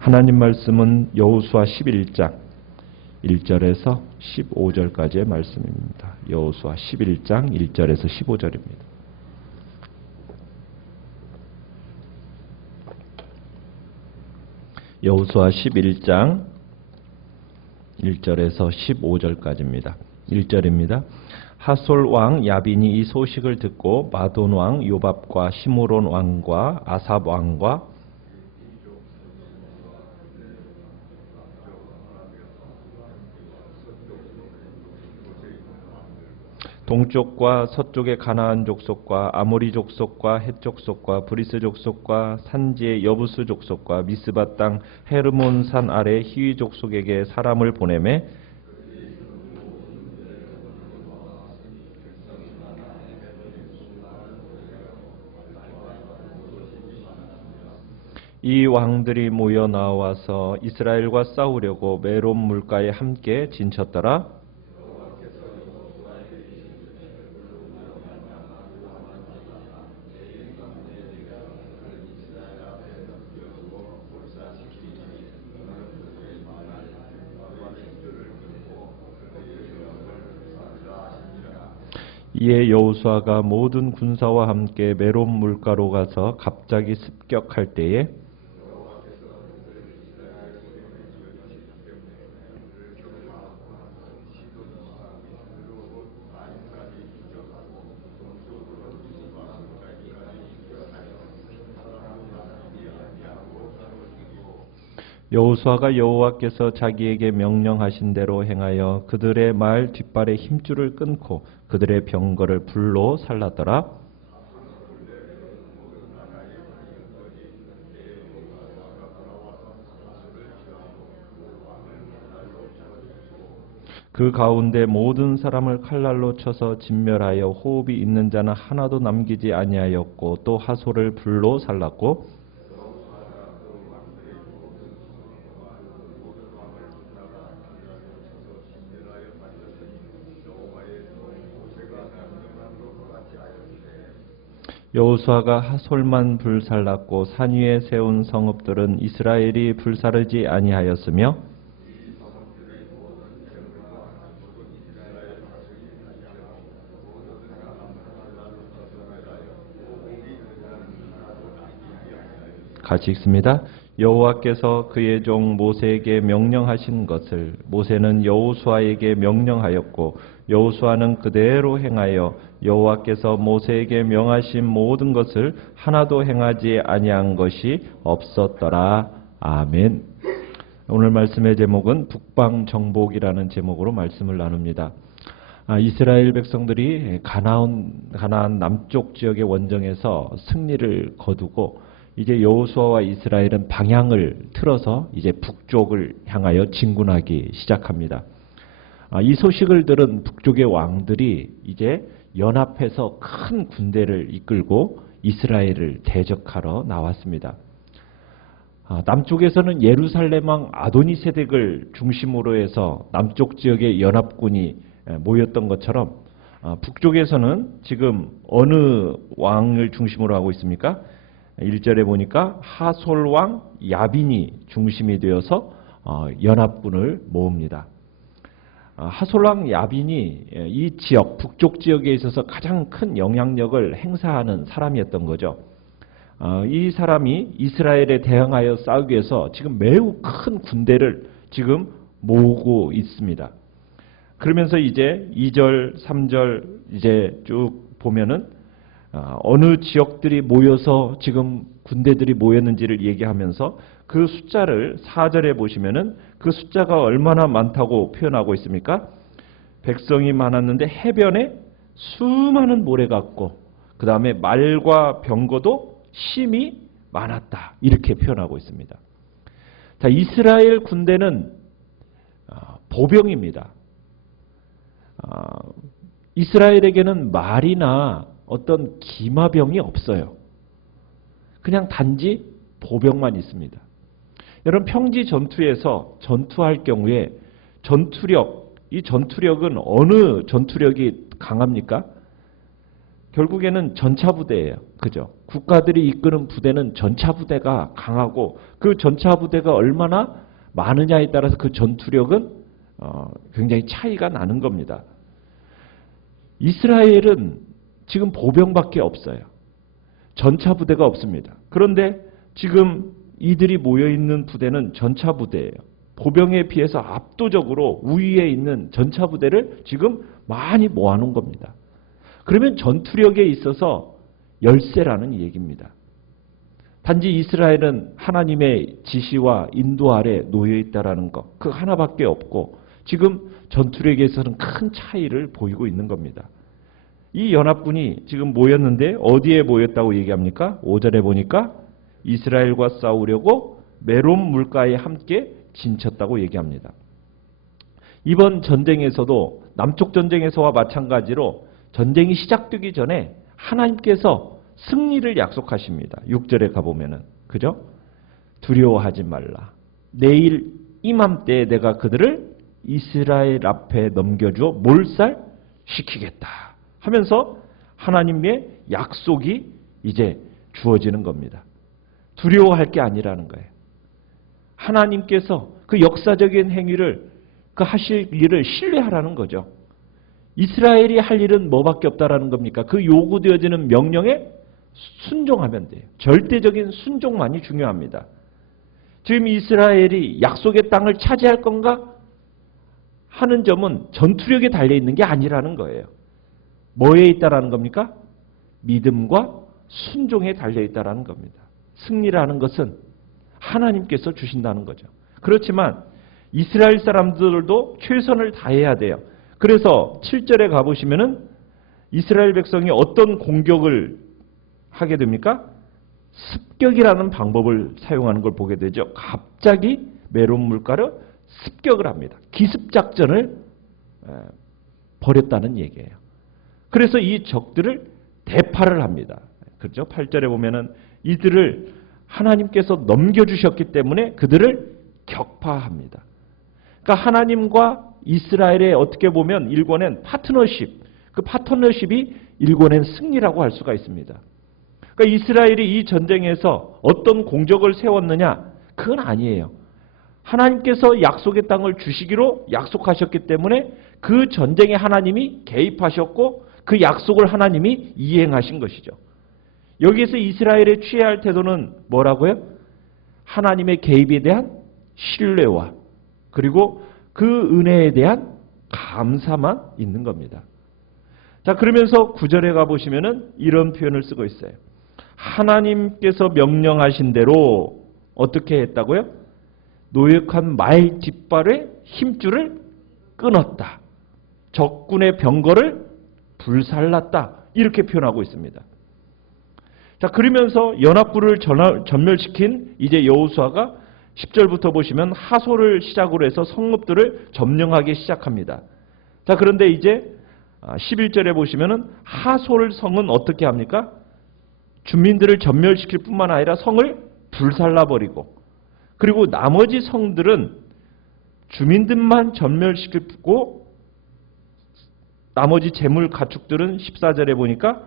하나님 말씀은 여호수아 11장 1절에서 15절까지의 말씀입니다. 여호수아 11장 1절에서 15절입니다. 여호수아 11장 1절에서 15절까지입니다. 1절입니다. 하솔 왕 야빈이 이 소식을 듣고 마돈 왕 요밥과 시므론 왕과 아삽 왕과 동쪽과 서쪽의 가나안 족속과 아모리 족속과 헷 족속과 브리스 족속과 산지의 여부스 족속과 미스바 땅 헤르몬 산 아래 히위 족속에게 사람을 보내매 이 왕들이 모여 나와서 이스라엘과 싸우려고 메론 물가에 함께 진쳤더라. 이에 여호수아가 모든 군사와 함께 메론 물가로 가서 갑자기 습격할 때에 여호수아가 여호와께서 자기에게 명령하신 대로 행하여 그들의 말 뒷발의 힘줄을 끊고 그들의 병거를 불로 살랐더라. 그 가운데 모든 사람을 칼날로 쳐서 진멸하여 호흡이 있는 자는 하나도 남기지 아니하였고 또 하솔을 불로 살랐고 여호수아가 하솔만 불살랐고 산 위에 세운 성읍들은 이스라엘이 불사르지 아니하였으며 같이 읽습니다. 여호와께서 그의 종 모세에게 명령하신 것을 모세는 여호수아에게 명령하였고 여호수아는 그대로 행하여 여호와께서 모세에게 명하신 모든 것을 하나도 행하지 아니한 것이 없었더라. 아멘. 오늘 말씀의 제목은 북방정복이라는 제목으로 말씀을 나눕니다. 이스라엘 백성들이 가나안 남쪽 지역의 원정에서 승리를 거두고 이제 여호수아와 이스라엘은 방향을 틀어서 이제 북쪽을 향하여 진군하기 시작합니다. 이 소식을 들은 북쪽의 왕들이 이제 연합해서 큰 군대를 이끌고 이스라엘을 대적하러 나왔습니다. 남쪽에서는 예루살렘 왕 아도니세덱을 중심으로 해서 남쪽 지역의 연합군이 모였던 것처럼 북쪽에서는 지금 어느 왕을 중심으로 하고 있습니까? 1절에 보니까 하솔 왕 야빈이 중심이 되어서 연합군을 모읍니다. 하솔 왕 야빈이 이 지역, 북쪽 지역에 있어서 가장 큰 영향력을 행사하는 사람이었던 거죠. 이 사람이 이스라엘에 대항하여 싸우기 위해서 지금 매우 큰 군대를 지금 모으고 있습니다. 그러면서 이제 2절, 3절 이제 쭉 보면은 어느 지역들이 모여서 지금 군대들이 모였는지를 얘기하면서 그 숫자를 4절에 보시면은 그 숫자가 얼마나 많다고 표현하고 있습니까? 백성이 많았는데 해변에 수많은 모래 같고 그 다음에 말과 병거도 심이 많았다. 이렇게 표현하고 있습니다. 자, 이스라엘 군대는 보병입니다. 이스라엘에게는 말이나 어떤 기마병이 없어요. 그냥 단지 보병만 있습니다. 여러분 평지 전투에서 전투할 경우에 전투력, 이 전투력은 어느 전투력이 강합니까? 결국에는 전차부대예요. 그죠? 국가들이 이끄는 부대는 전차부대가 강하고 그 전차부대가 얼마나 많으냐에 따라서 그 전투력은 굉장히 차이가 나는 겁니다. 이스라엘은 지금 보병밖에 없어요. 전차부대가 없습니다. 그런데 지금 이들이 모여있는 부대는 전차부대예요. 보병에 비해서 압도적으로 우위에 있는 전차부대를 지금 많이 모아놓은 겁니다. 그러면 전투력에 있어서 열세라는 얘기입니다. 단지 이스라엘은 하나님의 지시와 인도 아래 놓여 있다라는 것, 그 하나밖에 없고 지금 전투력에서는 큰 차이를 보이고 있는 겁니다. 이 연합군이 지금 모였는데 어디에 모였다고 얘기합니까? 5절에 보니까 이스라엘과 싸우려고 메론 물가에 함께 진쳤다고 얘기합니다. 이번 전쟁에서도 남쪽 전쟁에서와 마찬가지로 전쟁이 시작되기 전에 하나님께서 승리를 약속하십니다. 6절에 가보면은 그죠? 두려워하지 말라. 내일 이맘때에 내가 그들을 이스라엘 앞에 넘겨주어 몰살시키겠다 하면서 하나님의 약속이 이제 주어지는 겁니다. 두려워할 게 아니라는 거예요. 하나님께서 그 역사적인 행위를 그 하실 일을 신뢰하라는 거죠. 이스라엘이 할 일은 뭐밖에 없다라는 겁니까? 그 요구되어지는 명령에 순종하면 돼요. 절대적인 순종만이 중요합니다. 지금 이스라엘이 약속의 땅을 차지할 건가 하는 점은 전투력에 달려있는 게 아니라는 거예요. 뭐에 있다라는 겁니까? 믿음과 순종에 달려있다라는 겁니다. 승리라는 것은 하나님께서 주신다는 거죠. 그렇지만 이스라엘 사람들도 최선을 다해야 돼요. 그래서 7절에 가보시면은 이스라엘 백성이 어떤 공격을 하게 됩니까? 습격이라는 방법을 사용하는 걸 보게 되죠. 갑자기 메론 물가를 습격을 합니다. 기습작전을 벌였다는 얘기예요. 그래서 이 적들을 대파를 합니다. 그렇죠? 8절에 보면은 이들을 하나님께서 넘겨주셨기 때문에 그들을 격파합니다. 그러니까 하나님과 이스라엘의 어떻게 보면 일궈낸 파트너십, 그 파트너십이 일궈낸 승리라고 할 수가 있습니다. 그러니까 이스라엘이 이 전쟁에서 어떤 공적을 세웠느냐? 그건 아니에요. 하나님께서 약속의 땅을 주시기로 약속하셨기 때문에 그 전쟁에 하나님이 개입하셨고 그 약속을 하나님이 이행하신 것이죠. 여기에서 이스라엘의 취해야 할 태도는 뭐라고요? 하나님의 개입에 대한 신뢰와 그리고 그 은혜에 대한 감사만 있는 겁니다. 자, 그러면서 9절에 가보시면은 이런 표현을 쓰고 있어요. 하나님께서 명령하신 대로 어떻게 했다고요? 노획한 말 뒷발의 힘줄을 끊었다. 적군의 병거를 불살랐다. 이렇게 표현하고 있습니다. 자, 그러면서 연합군을 전멸시킨 이제 여호수아가 10절부터 보시면 하솔을 시작으로 해서 성읍들을 점령하기 시작합니다. 자, 그런데 이제 11절에 보시면은 하솔 성은 어떻게 합니까? 주민들을 전멸시킬 뿐만 아니라 성을 불살라버리고 그리고 나머지 성들은 주민들만 전멸시키고 나머지 재물 가축들은 14절에 보니까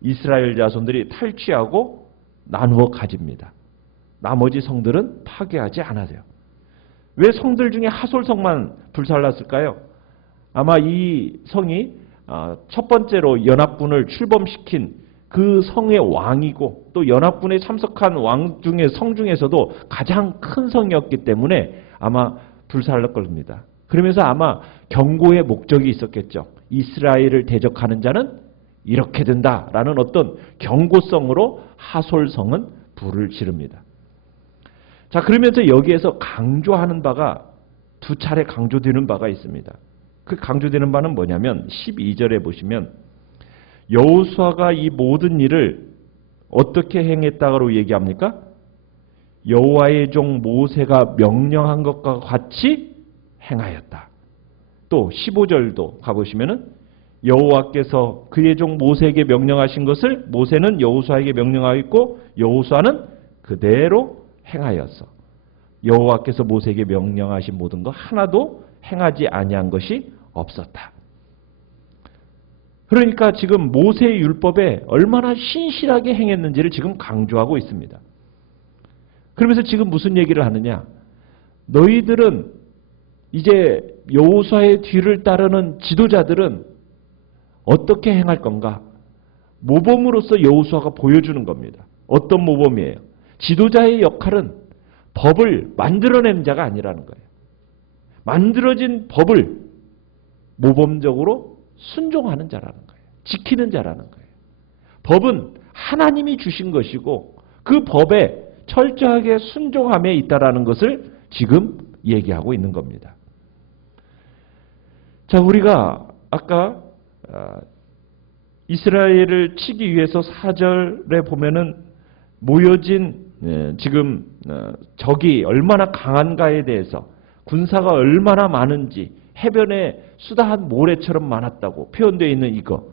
이스라엘 자손들이 탈취하고 나누어 가집니다. 나머지 성들은 파괴하지 않아요. 왜 성들 중에 하솔성만 불살랐을까요? 아마 이 성이 첫 번째로 연합군을 출범시킨 그 성의 왕이고 또 연합군에 참석한 왕 중에 성 중에서도 가장 큰 성이었기 때문에 아마 불살랐을 겁니다. 그러면서 아마 경고의 목적이 있었겠죠. 이스라엘을 대적하는 자는 이렇게 된다라는 어떤 경고성으로 하솔성은 불을 지릅니다. 자, 그러면서 여기에서 강조하는 바가 두 차례 강조되는 바가 있습니다. 그 강조되는 바는 뭐냐면 12절에 보시면 여호수아가 이 모든 일을 어떻게 행했다고 얘기합니까? 여호와의 종 모세가 명령한 것과 같이 행하였다. 또 15절도 가보시면은 여호와께서 그의 종 모세에게 명령하신 것을 모세는 여호수아에게 명령하였고 여호수아는 그대로 행하였어. 여호와께서 모세에게 명령하신 모든 것 하나도 행하지 아니한 것이 없었다. 그러니까 지금 모세의 율법에 얼마나 신실하게 행했는지를 지금 강조하고 있습니다. 그러면서 지금 무슨 얘기를 하느냐? 너희들은 이제 여호수아의 뒤를 따르는 지도자들은 어떻게 행할 건가? 모범으로서 여호수아가 보여주는 겁니다. 어떤 모범이에요? 지도자의 역할은 법을 만들어내는 자가 아니라는 거예요. 만들어진 법을 모범적으로 순종하는 자라는 거예요. 지키는 자라는 거예요. 법은 하나님이 주신 것이고 그 법에 철저하게 순종함에 있다라는 것을 지금 얘기하고 있는 겁니다. 자, 우리가 아까 이스라엘을 치기 위해서 4절에 보면은 모여진 지금 적이 얼마나 강한가에 대해서 군사가 얼마나 많은지 해변에 수다한 모래처럼 많았다고 표현되어 있는 이거.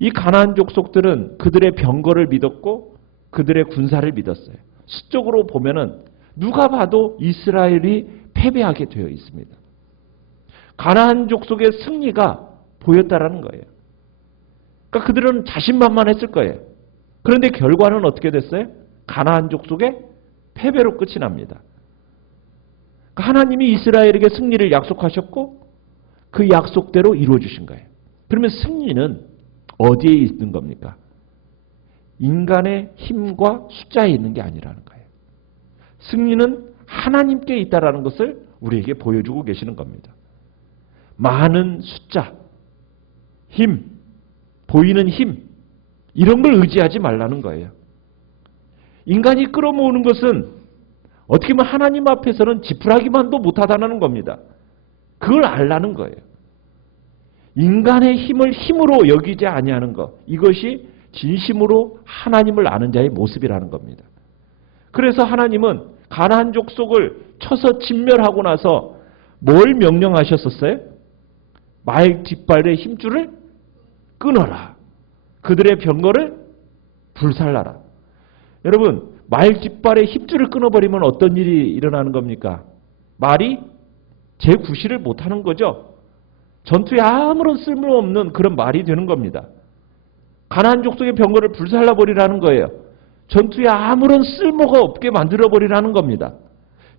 이 가나안 족속들은 그들의 병거를 믿었고 그들의 군사를 믿었어요. 수적으로 보면은 누가 봐도 이스라엘이 패배하게 되어 있습니다. 가나안 족속의 승리가 보였다라는 거예요. 그러니까 그들은 자신만만했을 거예요. 그런데 결과는 어떻게 됐어요? 가나안 족속의 패배로 끝이 납니다. 하나님이 이스라엘에게 승리를 약속하셨고 그 약속대로 이루어 주신 거예요. 그러면 승리는 어디에 있는 겁니까? 인간의 힘과 숫자에 있는 게 아니라는 거예요. 승리는 하나님께 있다라는 것을 우리에게 보여주고 계시는 겁니다. 많은 숫자, 힘, 보이는 힘, 이런 걸 의지하지 말라는 거예요. 인간이 끌어모으는 것은 어떻게 보면 하나님 앞에서는 지푸라기만도 못하다는 겁니다. 그걸 알라는 거예요. 인간의 힘을 힘으로 여기지 아니하는 것, 이것이 진심으로 하나님을 아는 자의 모습이라는 겁니다. 그래서 하나님은 가나안 족속을 쳐서 진멸하고 나서 뭘 명령하셨었어요? 말 뒷발의 힘줄을 끊어라. 그들의 병거를 불살라라. 여러분, 말 뒷발의 힘줄을 끊어버리면 어떤 일이 일어나는 겁니까? 말이 제9시를 못하는 거죠. 전투에 아무런 쓸모없는 그런 말이 되는 겁니다. 가나안 족속의 병거를 불살라버리라는 거예요. 전투에 아무런 쓸모가 없게 만들어버리라는 겁니다.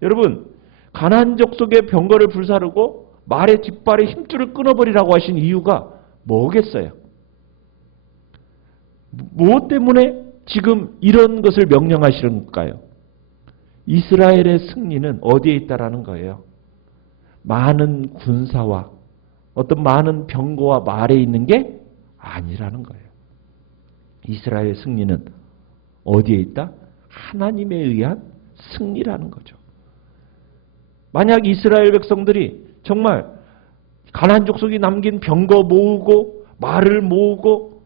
여러분, 가나안 족속의 병거를 불사르고 말의 뒷발의 힘줄을 끊어버리라고 하신 이유가 뭐겠어요? 무엇 때문에 지금 이런 것을 명령하시는가요? 이스라엘의 승리는 어디에 있다라는 거예요? 많은 군사와 어떤 많은 병거와 말에 있는 게 아니라는 거예요. 이스라엘의 승리는 어디에 있다? 하나님에 의한 승리라는 거죠. 만약 이스라엘 백성들이 정말 가나안 족속이 남긴 병거 모으고 말을 모으고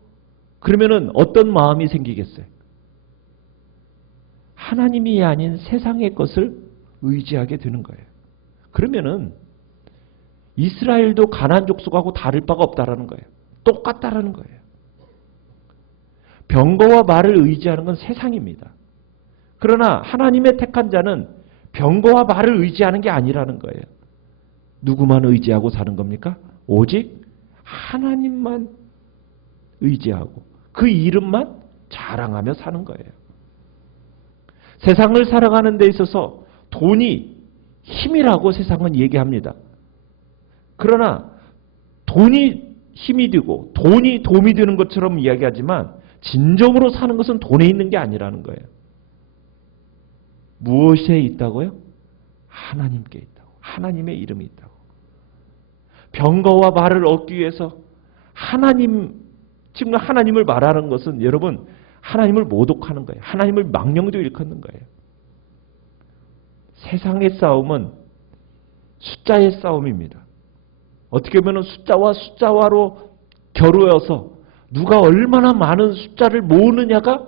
그러면은 어떤 마음이 생기겠어요? 하나님이 아닌 세상의 것을 의지하게 되는 거예요. 그러면은 이스라엘도 가나안 족속하고 다를 바가 없다라는 거예요. 똑같다라는 거예요. 병거와 말을 의지하는 건 세상입니다. 그러나 하나님의 택한 자는 병거와 말을 의지하는 게 아니라는 거예요. 누구만 의지하고 사는 겁니까? 오직 하나님만 의지하고 그 이름만 자랑하며 사는 거예요. 세상을 살아가는 데 있어서 돈이 힘이라고 세상은 얘기합니다. 그러나 돈이 힘이 되고 돈이 도움이 되는 것처럼 이야기하지만 진정으로 사는 것은 돈에 있는 게 아니라는 거예요. 무엇에 있다고요? 하나님께 있다고. 하나님의 이름이 있다고. 병거와 말을 얻기 위해서 지금 하나님을 말하는 것은 여러분 하나님을 모독하는 거예요. 하나님을 망령도 일컫는 거예요. 세상의 싸움은 숫자의 싸움입니다. 어떻게 보면 숫자와 숫자와로 겨루어서 누가 얼마나 많은 숫자를 모으느냐가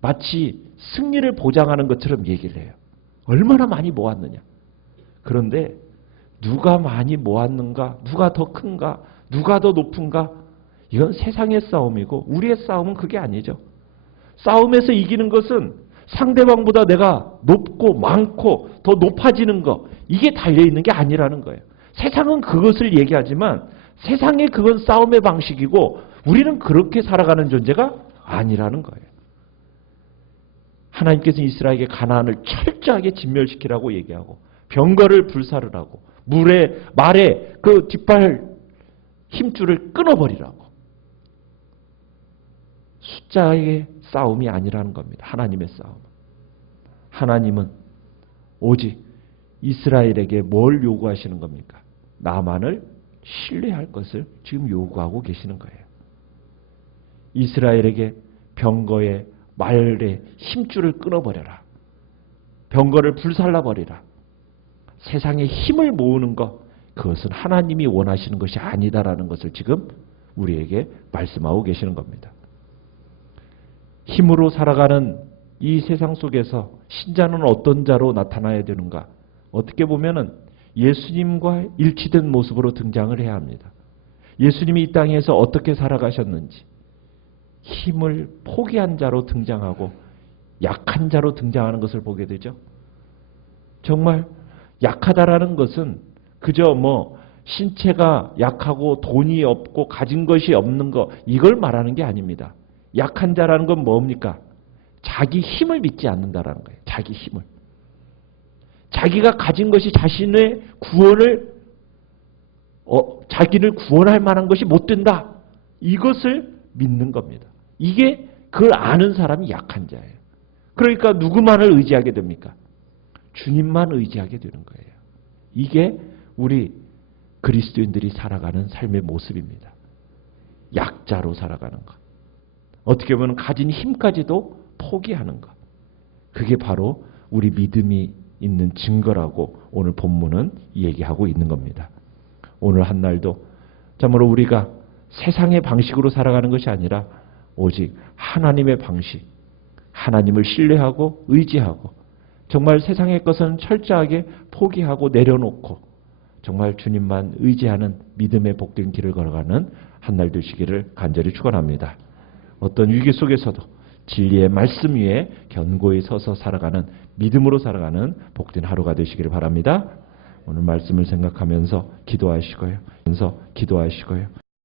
마치 승리를 보장하는 것처럼 얘기를 해요. 얼마나 많이 모았느냐. 그런데 누가 많이 모았는가, 누가 더 큰가, 누가 더 높은가, 이건 세상의 싸움이고 우리의 싸움은 그게 아니죠. 싸움에서 이기는 것은 상대방보다 내가 높고 많고 더 높아지는 것, 이게 달려있는 게 아니라는 거예요. 세상은 그것을 얘기하지만 세상의 그건 싸움의 방식이고 우리는 그렇게 살아가는 존재가 아니라는 거예요. 하나님께서 이스라엘에게 가나안을 철저하게 진멸시키라고 얘기하고 병거를 불사르라고 말에 그 뒷발 힘줄을 끊어버리라고. 숫자의 싸움이 아니라는 겁니다. 하나님의 싸움. 하나님은 오직 이스라엘에게 뭘 요구하시는 겁니까? 나만을 신뢰할 것을 지금 요구하고 계시는 거예요. 이스라엘에게 병거의 말의 힘줄을 끊어버려라. 병거를 불살라버리라. 세상에 힘을 모으는 것, 그것은 하나님이 원하시는 것이 아니다라는 것을 지금 우리에게 말씀하고 계시는 겁니다. 힘으로 살아가는 이 세상 속에서 신자는 어떤 자로 나타나야 되는가? 어떻게 보면은 예수님과 일치된 모습으로 등장을 해야 합니다. 예수님이 이 땅에서 어떻게 살아가셨는지 힘을 포기한 자로 등장하고 약한 자로 등장하는 것을 보게 되죠. 정말 약하다라는 것은 그저 신체가 약하고 돈이 없고 가진 것이 없는 것 이걸 말하는 게 아닙니다. 약한 자라는 건 뭡니까? 자기 힘을 믿지 않는다라는 거예요. 자기 힘을. 자기가 가진 것이 자신의 구원을 자기를 구원할 만한 것이 못 된다. 이것을 믿는 겁니다. 이게 그걸 아는 사람이 약한 자예요. 그러니까 누구만을 의지하게 됩니까? 주님만 의지하게 되는 거예요. 이게 우리 그리스도인들이 살아가는 삶의 모습입니다. 약자로 살아가는 것. 어떻게 보면 가진 힘까지도 포기하는 것. 그게 바로 우리 믿음이 있는 증거라고 오늘 본문은 얘기하고 있는 겁니다. 오늘 한 날도 참으로 우리가 세상의 방식으로 살아가는 것이 아니라 오직 하나님의 방식, 하나님을 신뢰하고 의지하고 정말 세상의 것은 철저하게 포기하고 내려놓고 정말 주님만 의지하는 믿음의 복된 길을 걸어가는 한 날 되시기를 간절히 축원합니다. 어떤 위기 속에서도 진리의 말씀 위에 견고히 서서 살아가는 믿음으로 살아가는 복된 하루가 되시기를 바랍니다. 오늘 말씀을 생각하면서 기도하시고요.